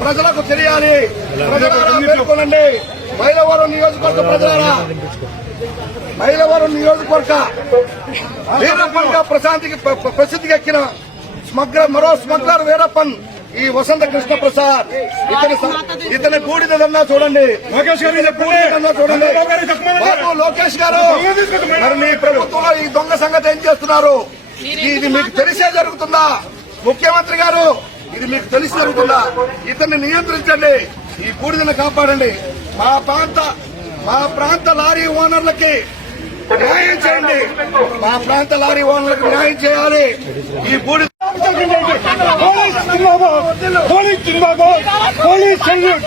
ప్రజలకు తెలియాలి. పేర్కొనండి మైలవరం నియోజకవర్గ ప్రజలారా? మైలవరం నియోజకవర్గ వీరప్పన్గా ప్రశాంతికి ప్ర- ప్ర- ప్రసిద్ధికి ఎక్కిన స్మగ్లర్ మరో స్మగ్లర్ వీరప్పన్ ఈ వసంత కృష్ణ ప్రసాద్ ఇతని ఇతని బూడిదన్నా చూడండి. లోకేష్ గారు చూడండి. బాబు లోకేష్ గారు మరి మీ ప్రభుత్వంలో ఈ దొంగ సంగతి ఏం చేస్తున్నారు? ఇది మీకు తెలిసే జరుగుతుందా? ముఖ్యమంత్రి గారు ఇది మీకు తెలిసి జరుగుతుందా ఇతన్ని నియంత్రించండి ఈ బూడిదను కాపాడండి. మా ప్రాంత మా ప్రాంత లారీ ఓనర్లకి న్యాయం చేయండి. మా ప్రాంత లారీ ఓనర్లకు న్యాయం చేయాలి. ఈ బూడిద పోలీస్ పోలీస్ జిందాబాద్ పోలీస్ సెల్యూట్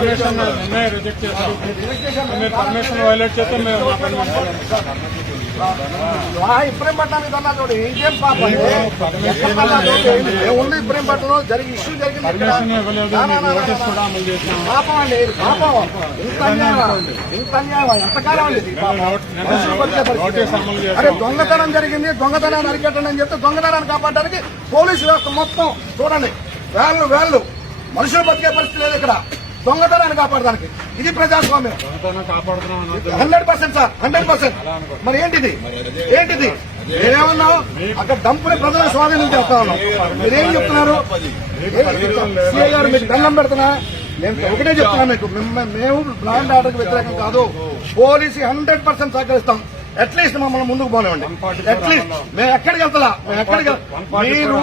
పర్మిషన్ నిన్నే రిజెక్ట్ మీరు పర్మిషన్ వైలేట్ చేస్తే మేము పట్టానికి అన్నా చూడు. ఇదేం పాపం. ఏముంది పట్టణం జరిగి ఇష్యూ జరిగింది పాపం అండి పాపం. ఇంత అన్యాయం. ఇంత అన్యాయం. ఎంతకాలం అండి. అరే దొంగతనం జరిగింది. దొంగతనాన్ని అరికట్టండి అని చెప్తే దొంగతనాన్ని కాపాడడానికి పోలీసు వ్యవస్థ మొత్తం చూడండి. వేళ్ళు వేళ్ళు. మనుషులు బతికే పరిస్థితి లేదు ఇక్కడ. దొంగతనాన్ని కాపాడడానికి. ఇది ప్రజాస్వామ్యం. Hundred percent sir hundred percent. మరి ఏంటిది? ఏంటిది? ఏమన్నావు అక్కడ డంపుని ప్రజల స్వాధీనం చేస్తా ఉన్నాం. మీరేం చెప్తున్నారు? గారు మీకు దండం పెడుతున్నా? నేను ఒకటే చెప్తున్నా మీకు. మేము బ్రాండ్ ఆర్డర్కి వ్యతిరేకం కాదు. పోలీసు హండ్రెడ్ పర్సెంట్ సహకరిస్తాం. అట్లీస్ట్ మమ్మల్ని ముందుకు పోలేమండి అట్లీస్ట్ మేము ఎక్కడికి వెళ్తా మేము ఎక్కడికి మీరు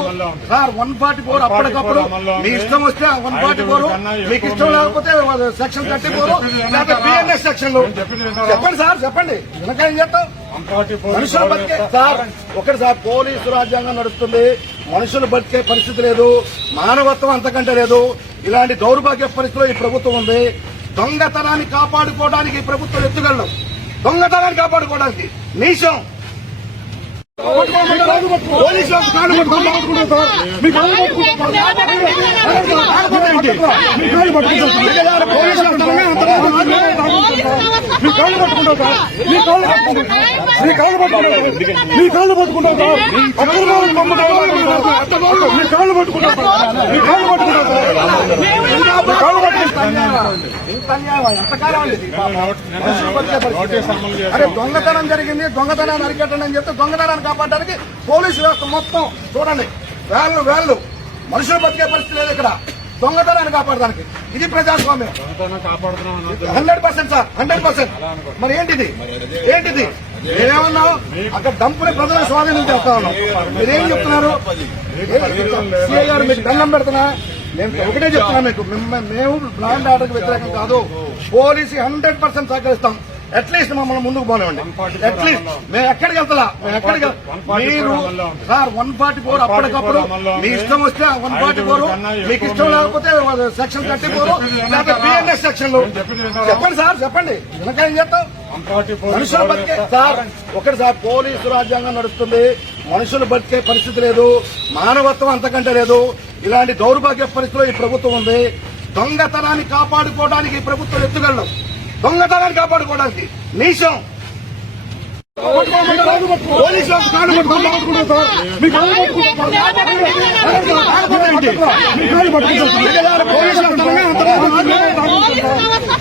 సార్ వన్ ఫార్టీ ఫోర్ అప్పటికప్పుడు మీ ఇష్టం వస్తే వన్ ఫార్టీ ఫోర్ మీకు ఇష్టం లేకపోతే సెక్షన్ థర్టీ ఫోర్ లేకపోతే సెక్షన్ చెప్పండి సార్ చెప్పండి. వెనక ఏం చేస్తాం? మనుషులు బతికే సార్ ఒకటి సార్ పోలీసు రాజ్యాంగం నడుస్తుంది. మనుషులు బతికే పరిస్థితి లేదు. మానవత్వం అంతకంటే లేదు. ఇలాంటి దౌర్భాగ్య పరిస్థితిలో ఈ ప్రభుత్వం ఉంది. దొంగతనాన్ని కాపాడుకోవడానికి ఈ ప్రభుత్వం ఎత్తుగలడం దొంగతనాన్ని కాపాడుకోవడానికి నీచం పోలీసు వాళ్ళకి కాళ్ళు పట్టుకుంటాం సార్ మీ కాళ్ళు పట్టుకుంటాం? మీ సార్. కాళ్ళు పట్టుకుంటాం ఇది అరే దొంగతనం జరిగింది దొంగతనాన్ని అరికట్టండి అని చెప్తే దొంగతనాన్ని కాపాడడానికి పోలీసు వ్యవస్థ మొత్తం చూడండి వేళ్ళు వేళ్ళు మనుషులు బతికే పరిస్థితి లేదు ఇక్కడ దొంగతనాన్ని కాపాడడానికి ఇది ప్రజాస్వామ్యం hundred percent sir. Hundred percent మరి ఏంటిది ఏంటిది ఏమన్నావు అక్కడ డంపుని ప్రజల స్వాధీనం చేస్తా ఉన్నాం మీరేం చెప్తున్నారు సీఏ గారు మీకు దండం పెడుతున్నా నేను ఒకటే చెప్తున్నా మీకు. మేము బ్రాండ్ ఆర్డర్కి వ్యతిరేకం కాదు. పోలీసు హండ్రెడ్ పర్సెంట్ సహకరిస్తాం. అట్లీస్ట్ మమ్మల్ని ముందుకు పోలేమండి అట్లీస్ట్ మేము ఎక్కడికి వెళ్తా మేము ఎక్కడికి మీరు సార్ వన్ ఫార్టీ ఫోర్ అప్పటికప్పుడు మీ ఇష్టం వస్తే వన్ ఫార్టీ ఫోర్ మీకు ఇష్టం లేకపోతే సెక్షన్ థర్టీ ఫోర్ లేకపోతే పిఎన్ఎస్ సెక్షన్ చెప్పండి సార్ చెప్పండి. వెనక ఏం చేస్తాం? మనుషులు బతికే సార్ ఒకటి సార్ పోలీసు రాజ్యాంగం నడుస్తుంది. మనుషులు బతికే పరిస్థితి లేదు. మానవత్వం అంతకంటే లేదు. ఇలాంటి దౌర్భాగ్య పరిస్థితిలో ఈ ప్రభుత్వం ఉంది. దొంగతనాన్ని కాపాడుకోవడానికి ఈ ప్రభుత్వం ఎత్తుగలడం దొంగతనాన్ని కాపాడుకోవడానికి నీచం పోలీసు వాళ్ళకి కాళ్ళు పట్టుకుంటాం సార్ మీ కాళ్ళు పట్టుకుంటాం మీ కాళ్ళు పట్టుకుంటాం సార్. పోలీసు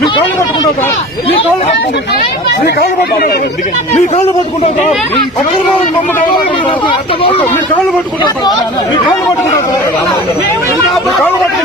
మీ కాళ్ళు పట్టుకుంటాం మీ కాళ్ళు పట్టుకుంటాం మీ కాళ్ళు పట్టుకుంటాం సార్ అక్రమాలకు పంపుతాం మీ కాళ్ళు పట్టుకుంటాం సార్ మీ కాళ్ళు పట్టుకుంటాం సార్ మీ కాళ్ళు పట్టుకుంటాం